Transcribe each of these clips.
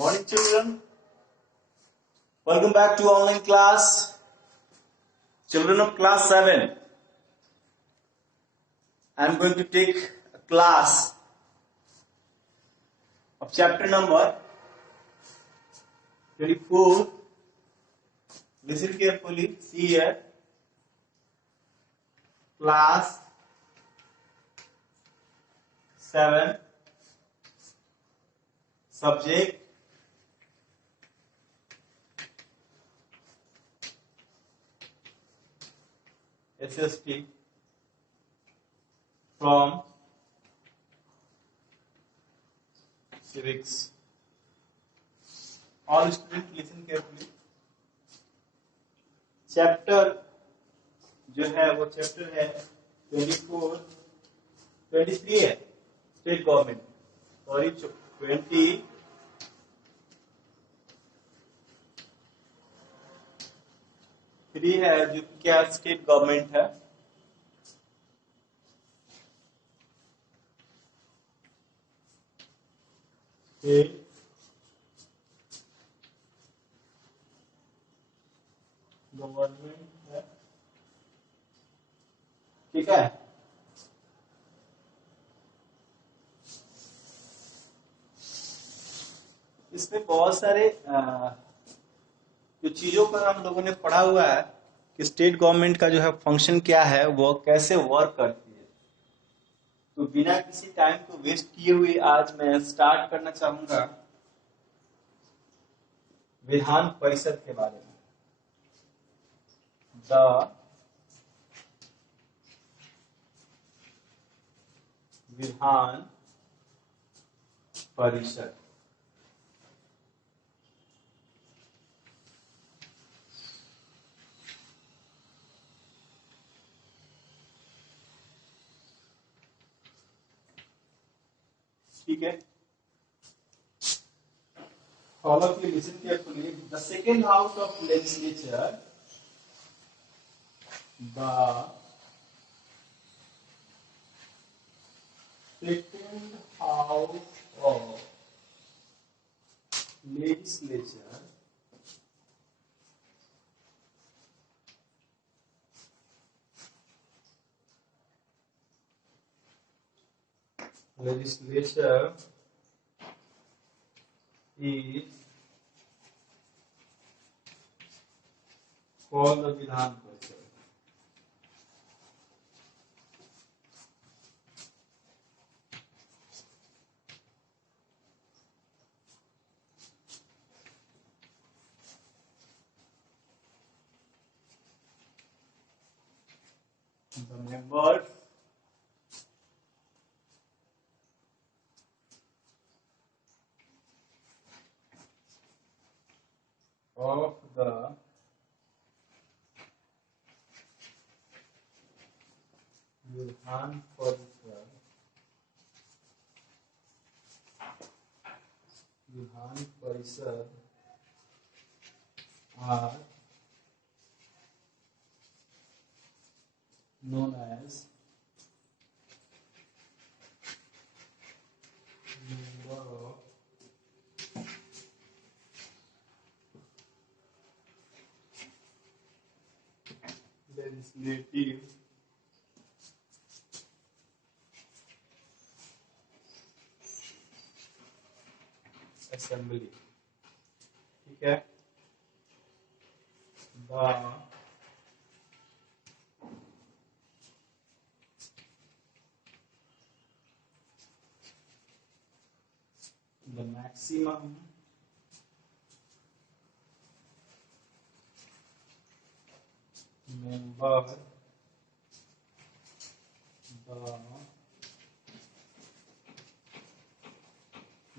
Morning, children. Welcome back to online class. Children of class 7. I am going to take a class of chapter number 24. Listen carefully. See here. Class 7. Subject SST from civics. All students listen carefully. Chapter जो है वो chapter है 24 23 है state government sorry 23 है जो क्या state government है government है ठीक है इसमें बहुत सारे जो चीजों पर हम लोगों ने पढ़ा हुआ है कि स्टेट गवर्नमेंट का जो है फंक्शन क्या है वो कैसे वर्क करती है तो बिना किसी टाइम को वेस्ट किए हुए आज मैं स्टार्ट करना चाहूंगा विधान परिषद के बारे में विधान परिषद ठीक है all of you listen carefully the second house of legislature the second house of legislature is called the Vidhan Parishad. The members of the Vidhan Parishad are known as member of legislative assembly ठीक है the maximum member the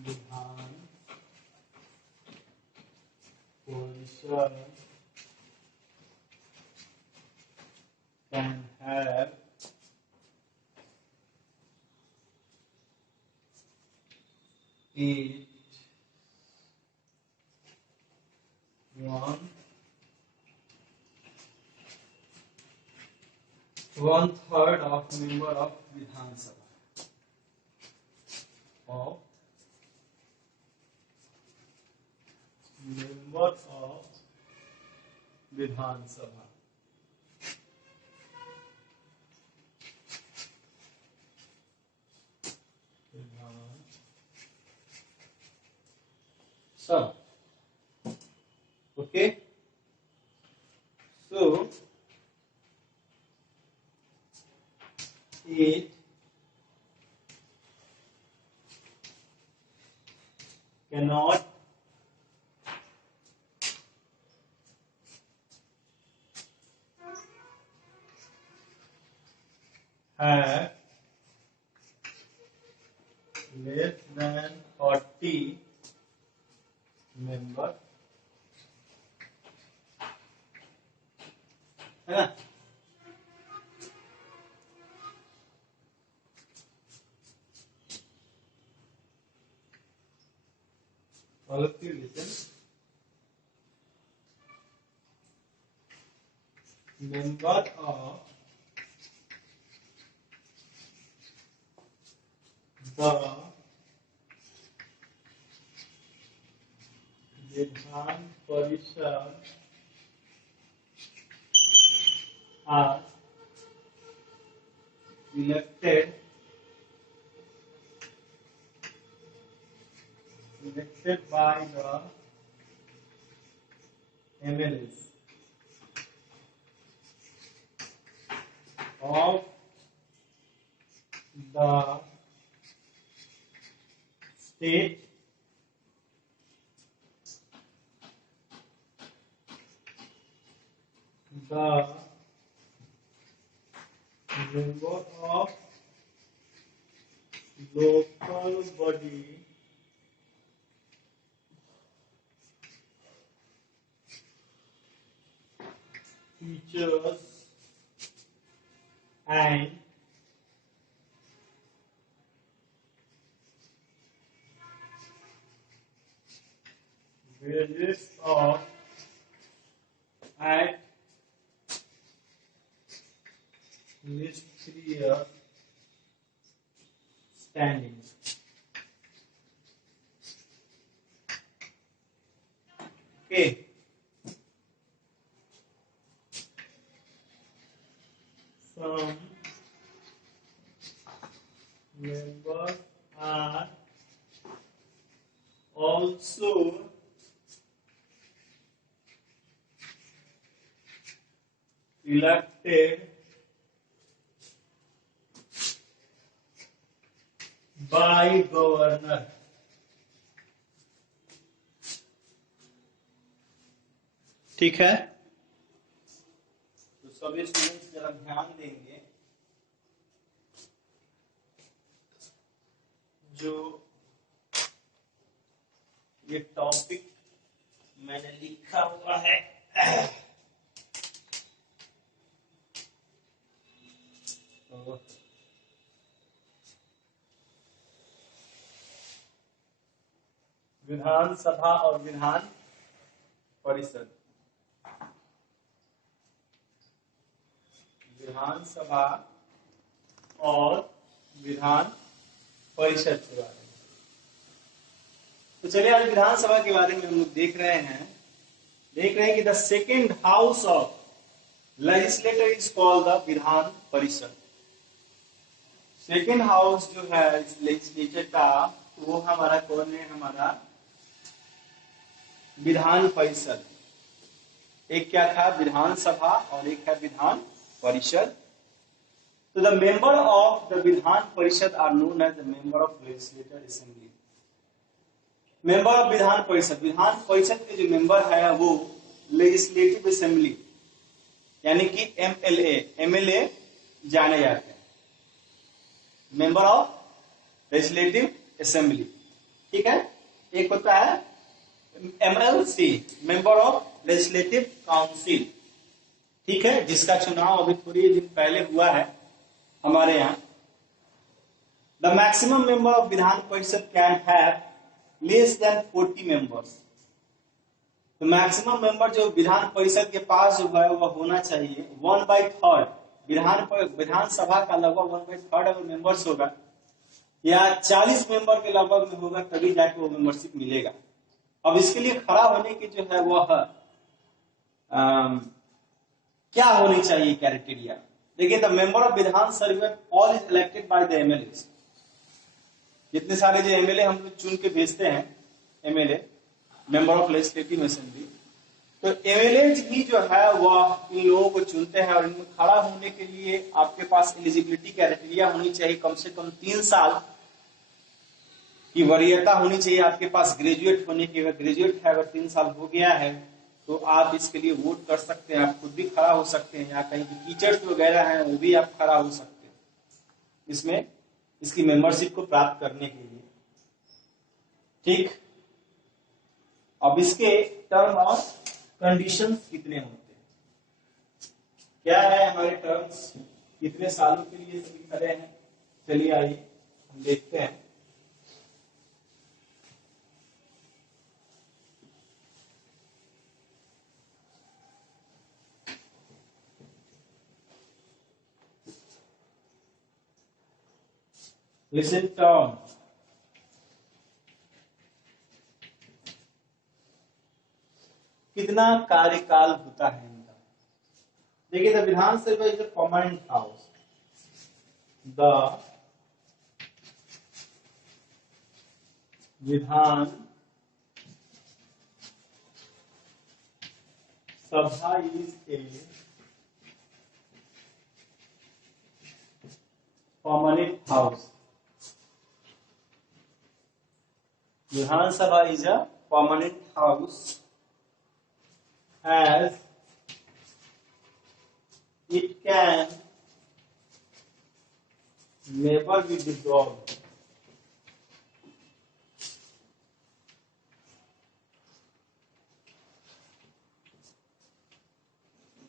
Vidhan Parishad can have it one third of member of Vidhan Sabha of member of Vidhan Sabha. सब okay. So it cannot have less than 40 member, है ना। All of you listen. Member of the Vidhan Parishad are elected by the MLAs of the state the member of local body teachers and graduates of at least 3 years standing. Okay. Some members are also elected by governor. ठीक है, तो सभी students जरा ध्यान देंगे। जो ये topic मैंने लिखा हुआ है तो विधानसभा और विधान परिषद, विधानसभा और विधान परिषद के बारे में। तो चलिए आज विधानसभा के बारे में हम लोग देख रहे हैं कि the second house of legislator is called the Vidhan परिषद। सेकेंड हाउस जो है इस लेजिस्लेचर का वो हमारा कौन है? हमारा विधान परिषद। एक क्या था? विधानसभा और एक है विधान परिषद। तो the member of the Vidhan Parishad are known as the member of legislative assembly. Member of Vidhan Parishad के जो मेंबर है वो लेजिस्लेटिव असेंबली यानी कि एमएलए जाने जाते हैं। मेंबर ऑफ लेजिस्लेटिव असेंबली, ठीक है। एक होता है MLC, member of legislative council, ठीक है, जिसका चुनाव अभी थोड़ी दिन पहले हुआ है हमारे यहाँ। The maximum member of Vidhan परिषद can have less than 40 members. तो मैक्सिमम मेंबर जो विधान परिषद के पास जो है वह होना चाहिए 1/3। विधानसभा का लगभग 1/3 अगर मेंबर्स होगा या 40 मेंबर के लगभग में होगा तभी जाके वो मेंबरशिप मिलेगा। अब इसके लिए खड़ा होने की जो है वह क्या होनी चाहिए क्राइटेरिया? देखिए, the member of Vidhan Sabha all is elected by the MLA. जितने सारे जो एमएलए हम लोग चुन के भेजते हैं, MLA member of legislative assembly, तो एमएलए ही जो है वह इन लोगों को चुनते हैं और इनमें खड़ा होने के लिए आपके पास एलिजिबिलिटी क्राइटेरिया होनी चाहिए, कम से कम 3 साल की वरीयता होनी चाहिए आपके पास ग्रेजुएट होने की। अगर ग्रेजुएट है, अगर 3 साल हो गया है तो आप इसके लिए वोट कर सकते हैं, आप खुद भी खड़ा हो सकते हैं, या कहीं टीचर्स वगैरह हैं वो भी आप खड़ा हो सकते हैं इसमें, इसकी मेंबरशिप को प्राप्त करने के लिए। ठीक, अब इसके टर्म और कंडीशंस कितने होते हैं, क्या है हमारे टर्म्स, कितने सालों के लिए सभी खड़े हैं? चलिए आइए हम देखते हैं। Listen term, कितना कार्यकाल होता है इनका? देखिए, the Vidhan Sabha is a permanent house. The Vidhan Sabha is a permanent house. Vidhan Sabha is a permanent house as it can never be dissolved.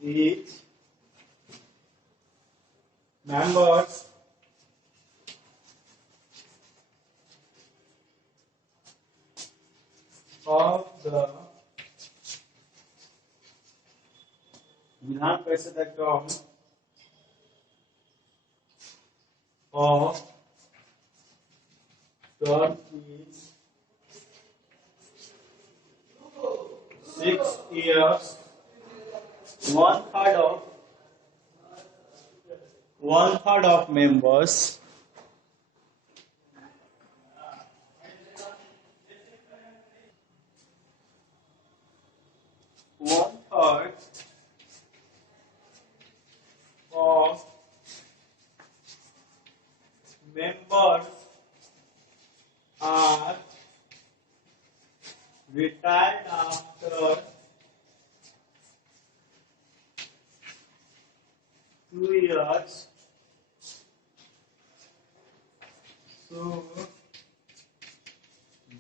Its members of the Vidhan Parishad term of term is 6 years, one third of members of members are retired after 2 years, so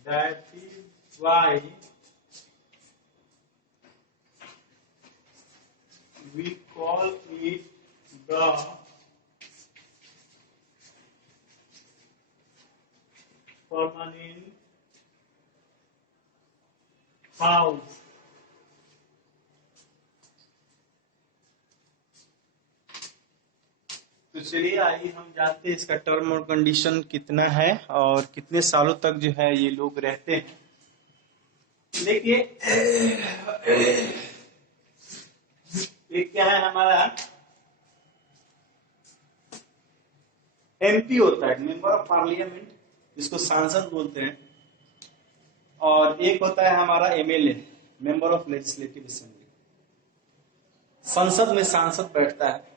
that is why we call it the permanent house. तो चलिए आइए हम जानते हैं इसका term और condition कितना है और कितने सालों तक जो है ये लोग रहते हैं। देखिए, एक क्या है हमारा एमपी होता है, मेंबर ऑफ पार्लियामेंट, जिसको सांसद बोलते हैं, और एक होता है हमारा MLA, member of legislative assembly. संसद में सांसद बैठता है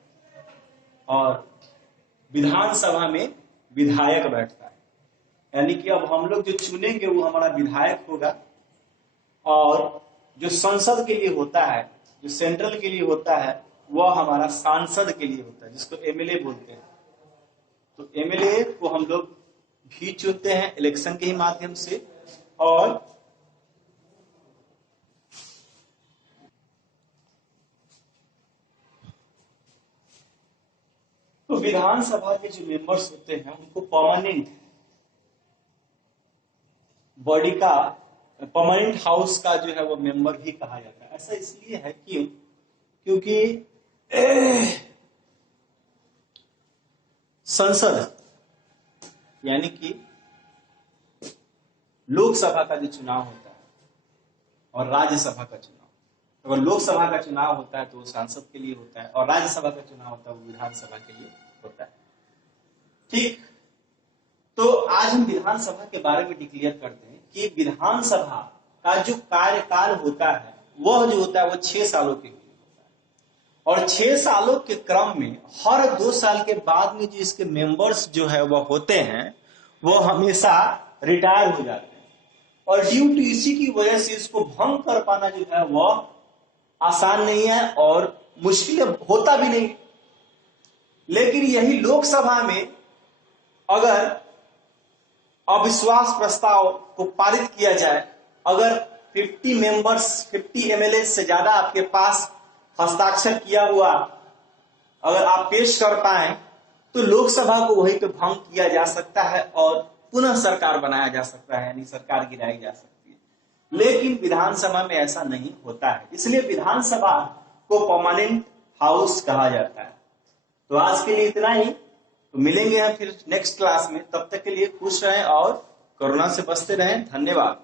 और विधानसभा में विधायक बैठता है, यानी कि अब हम लोग जो चुनेंगे वो हमारा विधायक होगा, और जो संसद के लिए होता है, जो सेंट्रल के लिए होता है, वह हमारा सांसद के लिए होता है, जिसको एमएलए बोलते हैं। तो एमएलए को हम लोग भी चुनते हैं इलेक्शन के ही माध्यम से, और तो विधानसभा के जो मेंबर्स होते हैं उनको परमानेंट बॉडी का, परमानेंट हाउस का जो है वो मेंबर भी कहा जाता है। ऐसा इसलिए है क्योंकि संसद यानी कि लोकसभा का जो चुनाव होता है और राज्यसभा का चुनाव। अगर लोकसभा का चुनाव होता है तो वो सांसद के लिए होता है, और राज्यसभा का चुनाव होता है वो विधानसभा के लिए होता है। ठीक, तो आज हम विधानसभा के बारे में डिक्लेयर करते हैं कि विधानसभा का जो कार्यकाल होता है वह जो होता है वो 6 सालों के लिए होता है, और 6 सालों के क्रम में हर 2 साल के बाद में जो इसके मेंबर्स जो है वह होते हैं वो हमेशा रिटायर हो जाते हैं, और ड्यू टू इसी की वजह से इसको भंग कर पाना जो है वह आसान नहीं है और मुश्किल होता भी नहीं। लेकिन यही लोकसभा में अगर अविश्वास प्रस्ताव को पारित किया जाए, अगर 50 मेंबर्स 50 एमएलए से ज्यादा आपके पास हस्ताक्षर किया हुआ अगर आप पेश कर पाए तो लोकसभा को वहीं पे भंग किया जा सकता है और पुनः सरकार बनाया जा सकता है, यानी सरकार गिराई जा सकती है। लेकिन विधानसभा में ऐसा नहीं होता है, इसलिए विधानसभा को परमानेंट हाउस कहा जाता है। तो आज के लिए इतना ही, तो मिलेंगे हम फिर नेक्स्ट क्लास में। तब तक के लिए खुश रहें और कोरोना से बचते रहें। धन्यवाद।